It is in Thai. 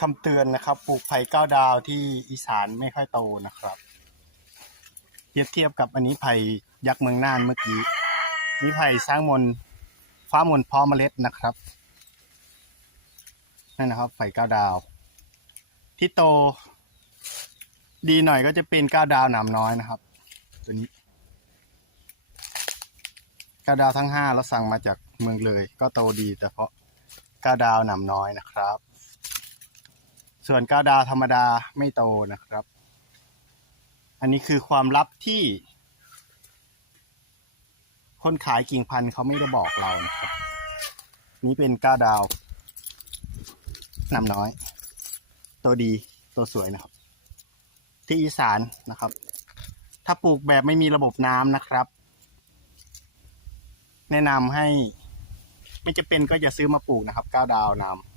คำเตือนนะครับ ปลูกไผ่เก้าดาวที่อีสานไม่ค่อยโตนะครับ เทียบเทียบกับอันนี้ไผ่ยักษ์เมืองน่านเมื่อกี้นี่ไผ่สร้างมนฟ้ามนต์เพาะเมล็ดนะครับนั่นนะครับไผ่เก้าดาว ที่โต ดีหน่อยก็จะเป็นเก้าดาวหนามน้อยนะครับ ตัวนี้เก้าดาวทั้งห้าเราสั่งมาจากเมืองเลย ก็โตดีแต่เพราะเก้าดาวหนามน้อยนะครับ ส่วนก้าวดาวธรรมดาไม่โตนะครับ อันนี้คือความลับที่ คนขายกิ่งพันธุ์เขาไม่ได้บอกเรานะครับ นี่เป็นก้าวดาวนามน้อย ตัวดีตัวสวยนะครับ ที่อีสานนะครับ ถ้าปลูกแบบไม่มีระบบน้ำนะครับ แนะนำให้ ไม่จะเป็นก็อย่าซื้อมาปลูกนะครับก้าวดาวน้ำ